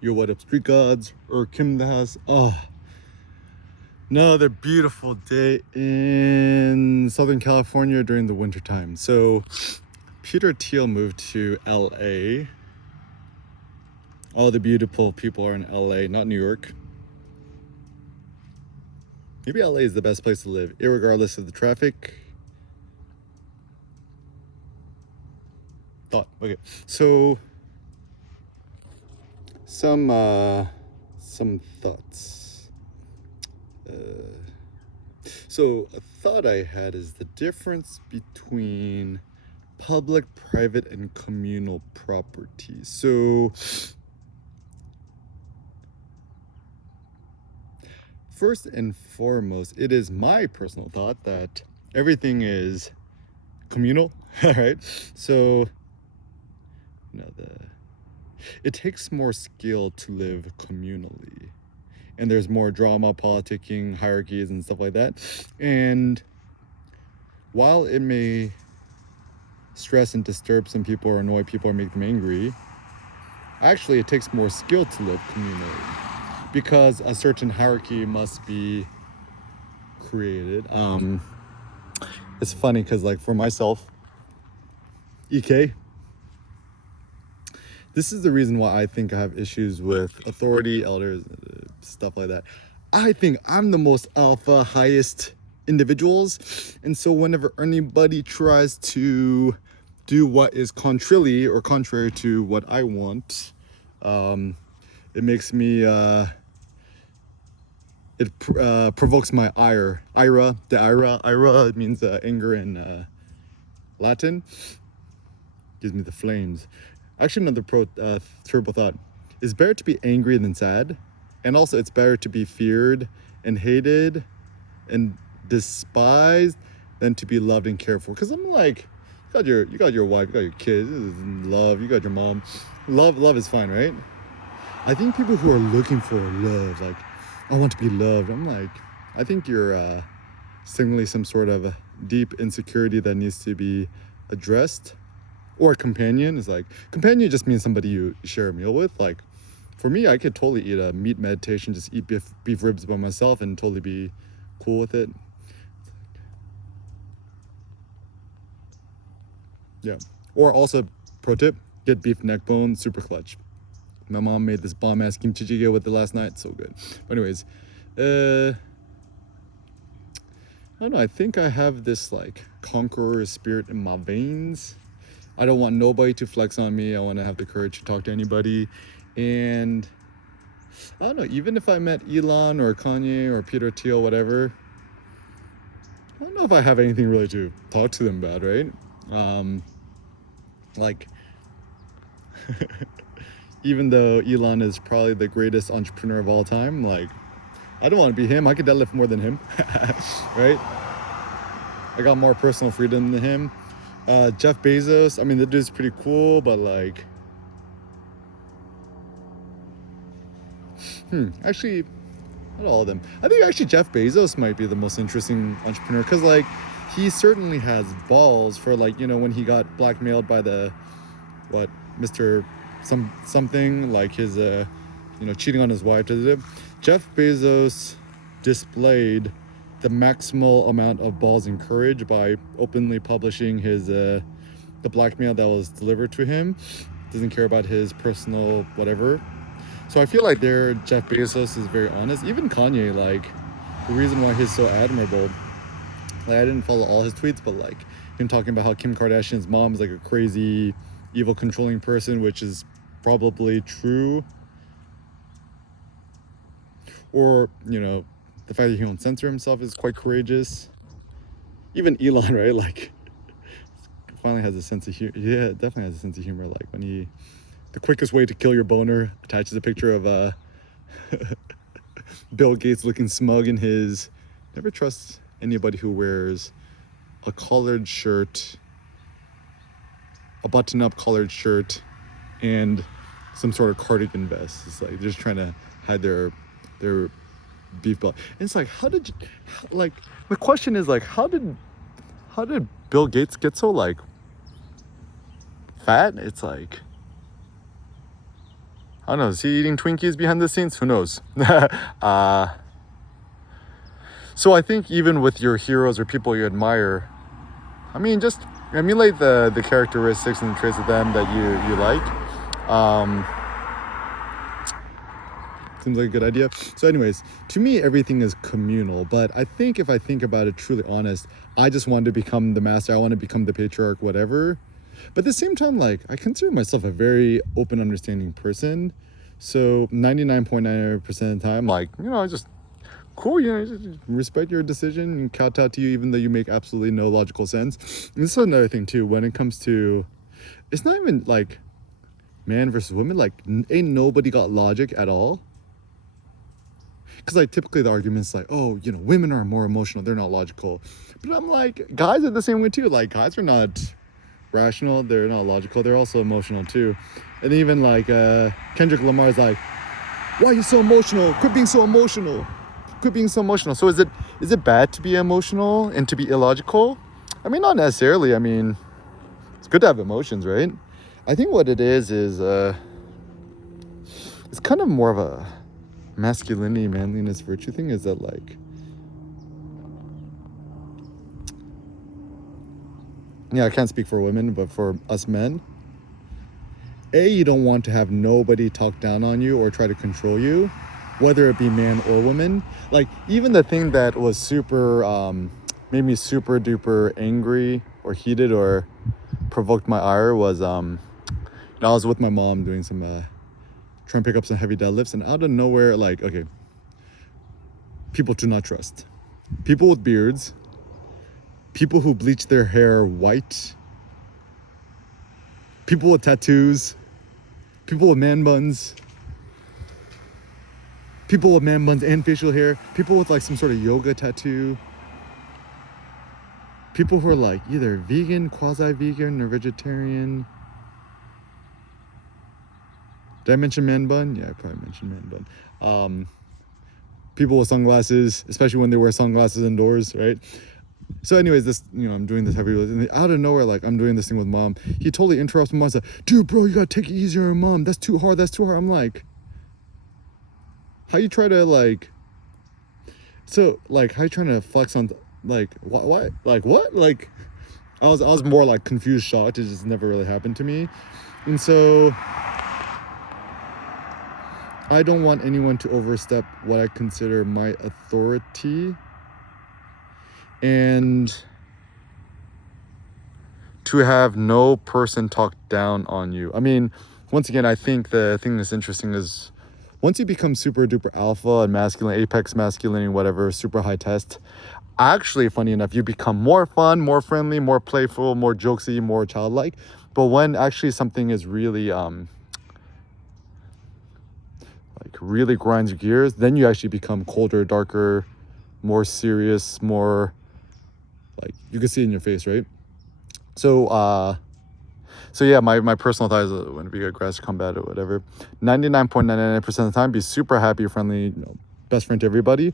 Yo, what up, street gods? Or Kim the House. Oh, another beautiful day in Southern California during the winter time. So, Peter Thiel moved to LA. All the beautiful people are in LA, not New York. Maybe LA is the best place to live, irregardless of the traffic. Thought. Okay, so some thoughts. So a thought I had is the difference between public, private, and communal property. So first and foremost, it is my personal thought that everything is communal. All right. So it takes more skill to live communally. And there's more drama, politicking, hierarchies, and stuff like that. And while it may stress and disturb some people or annoy people or make them angry, actually it takes more skill to live communally because a certain hierarchy must be created. It's funny because, like, for myself, EK, this is the reason why I think I have issues with authority, elders, stuff like that. I think I'm the most alpha, highest individuals. And so whenever anybody tries to do what is contrary to what I want, it makes me, provokes my ire. Ira it means anger in Latin. Gives me the flames. Actually, another terrible thought. It's better to be angry than sad. And also, it's better to be feared and hated and despised than to be loved and cared for. Because I'm like, you got your wife, you got your kids, love, you got your mom. Love is fine, right? I think people who are looking for love, like, I want to be loved. I'm like, I think you're signaling some sort of deep insecurity that needs to be addressed. Or a companion is like, companion just means somebody you share a meal with. Like, for me, I could totally eat a meat meditation, just eat beef ribs by myself and totally be cool with it. Yeah. Or also, pro tip, get beef neck bone, super clutch. My mom made this bomb ass kimchi jjigae with it last night, so good. But anyways, I don't know, I think I have this like conqueror spirit in my veins. I don't want nobody to flex on me. I want to have the courage to talk to anybody. And I don't know, even if I met Elon or Kanye or Peter Thiel, whatever, I don't know if I have anything really to talk to them about, right? Like, even though Elon is probably the greatest entrepreneur of all time, like, I don't want to be him. I could deadlift more than him, right? I got more personal freedom than him. Jeff Bezos, I mean, the dude's pretty cool, but like, actually, not all of them. I think actually Jeff Bezos might be the most interesting entrepreneur because, like, he certainly has balls for, like, when he got blackmailed by the, Mr. something, like his, cheating on his wife. Jeff Bezos displayed the maximal amount of balls and courage by openly publishing his the blackmail that was delivered to him. Doesn't care about his personal whatever. So I feel like Jeff Bezos is very honest. Even Kanye, like, the reason why he's so admirable, like, I didn't follow all his tweets, but like him talking about how Kim Kardashian's mom is like a crazy, evil, controlling person, which is probably true. Or, the fact that he won't censor himself is quite courageous. Even Elon, right? Like, finally has a sense of humor. Yeah, definitely has a sense of humor. Like, when the quickest way to kill your boner attaches a picture of Bill Gates looking smug in his. Never trust anybody who wears a collared shirt, a button-up collared shirt, and some sort of cardigan vest. It's like they're just trying to hide their beef belt. And it's like, my question is, like, how did Bill Gates get so, like, fat? It's like, I don't know, is he eating Twinkies behind the scenes? Who knows? So I think even with your heroes or people you admire, I mean, just emulate the characteristics and the traits of them that you like. Seems like a good idea. So anyways, to me, everything is communal. But I think if I think about it truly honest, I just want to become the master. I want to become the patriarch, whatever. But at the same time, like, I consider myself a very open, understanding person. So 99.9% of the time, like, I just, cool, just respect your decision and kowtow to you, even though you make absolutely no logical sense. And this is another thing, too, when it comes to, it's not even, like, man versus woman. Like, ain't nobody got logic at all. Because, like, typically the argument's like, oh, women are more emotional. They're not logical. But I'm like, guys are the same way, too. Like, guys are not rational. They're not logical. They're also emotional, too. And even, like, Kendrick Lamar's like, why are you so emotional? Quit being so emotional. Quit being so emotional. So is it bad to be emotional and to be illogical? I mean, not necessarily. I mean, it's good to have emotions, right? I think what it is it's kind of more of a masculinity, manliness, virtue thing. Is that, like, I can't speak for women, but for us men, you don't want to have nobody talk down on you or try to control you, whether it be man or woman. Like, even the thing that was super made me super duper angry or heated or provoked my ire was I was with my mom doing some trying to pick up some heavy deadlifts, and out of nowhere, like, okay, people to not trust. People with beards, people who bleach their hair white, people with tattoos, people with man buns, people with man buns and facial hair, people with, like, some sort of yoga tattoo, people who are, like, either vegan, quasi-vegan, or vegetarian. Did I mention man bun? Yeah, I probably mentioned man bun. People with sunglasses, especially when they wear sunglasses indoors, right? So anyways, this, I'm doing this heavy lift, and out of nowhere, like, I'm doing this thing with mom. He totally interrupts my mom. He's like, dude, bro, you gotta take it easier on mom. That's too hard. I'm like, how you try to, like, so, like, how you trying to flex on, like, what? Like, what? Like, I was more, like, confused, shocked. It just never really happened to me. And so I don't want anyone to overstep what I consider my authority and to have no person talk down on you. I mean, once again, I think the thing that's interesting is once you become super duper alpha and masculine, apex masculinity, whatever, super high test, actually, funny enough, you become more fun, more friendly, more playful, more jokesy, more childlike. But when actually something is really really grinds your gears, then you actually become colder, darker, more serious, more, like, you can see it in your face, right? So yeah, my personal thought is when to be aggressive, combat, or whatever. 99.99% of the time, be super happy, friendly, best friend to everybody.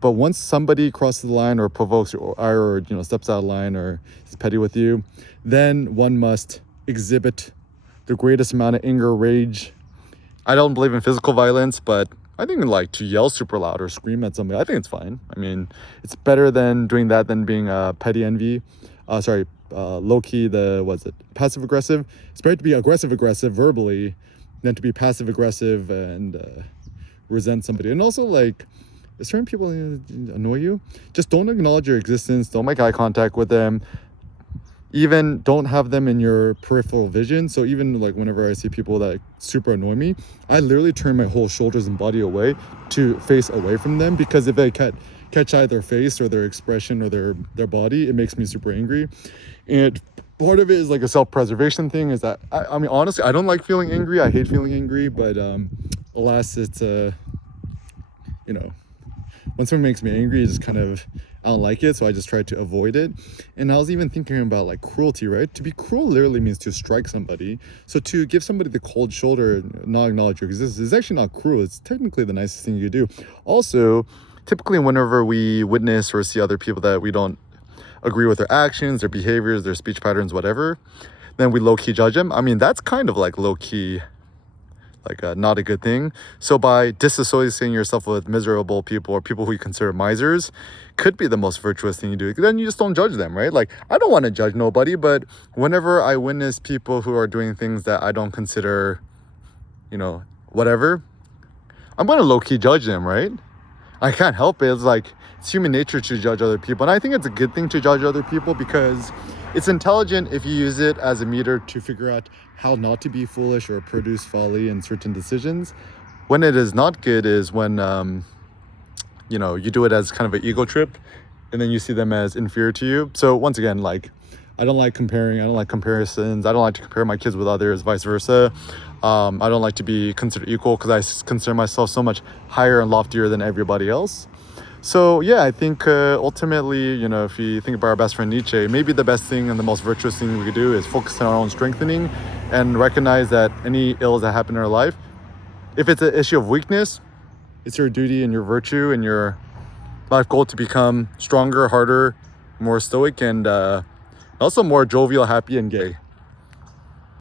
But once somebody crosses the line or provokes your ire or steps out of line or is petty with you, then one must exhibit the greatest amount of anger, rage. I don't believe in physical violence, but I think, like, to yell super loud or scream at somebody, I think it's fine. I mean, it's better than doing that than being petty envy. Low-key, passive aggressive. It's better to be aggressive verbally than to be passive aggressive and resent somebody. And also, like, if certain people annoy you, just don't acknowledge your existence. Don't make eye contact with them. Even don't have them in your peripheral vision. So even, like, whenever I see people that super annoy me, I literally turn my whole shoulders and body away to face away from them, because if I catch either their face or their expression or their body, it makes me super angry. And part of it is, like, a self-preservation thing, is that I mean, honestly, I don't like feeling angry. I hate feeling angry, but alas, it's when someone makes me angry, it's just kind of, I don't like it, so I just try to avoid it. And I was even thinking about, like, cruelty, right? To be cruel literally means to strike somebody. So to give somebody the cold shoulder and not acknowledge your existence is actually not cruel. It's technically the nicest thing you do. Also, typically whenever we witness or see other people that we don't agree with their actions, their behaviors, their speech patterns, whatever, then we low-key judge them. I mean, that's kind of like low-key like not a good thing. So by disassociating yourself with miserable people or people who you consider misers, could be the most virtuous thing you do. Then you just don't judge them, right? Like, I don't want to judge nobody, but whenever I witness people who are doing things that I don't consider, whatever, I'm going to low-key judge them, right? I can't help it. It's like, it's human nature to judge other people. And I think it's a good thing to judge other people because it's intelligent if you use it as a meter to figure out how not to be foolish or produce folly in certain decisions. When it is not good is when, you do it as kind of an ego trip and then you see them as inferior to you. So once again, like, I don't like comparing. I don't like comparisons. I don't like to compare my kids with others, vice versa. I don't like to be considered equal because I consider myself so much higher and loftier than everybody else. So yeah, I think ultimately, if you think about our best friend Nietzsche, maybe the best thing and the most virtuous thing we could do is focus on our own strengthening and recognize that any ills that happen in our life, if it's an issue of weakness, it's your duty and your virtue and your life goal to become stronger, harder, more stoic, and also more jovial, happy, and gay.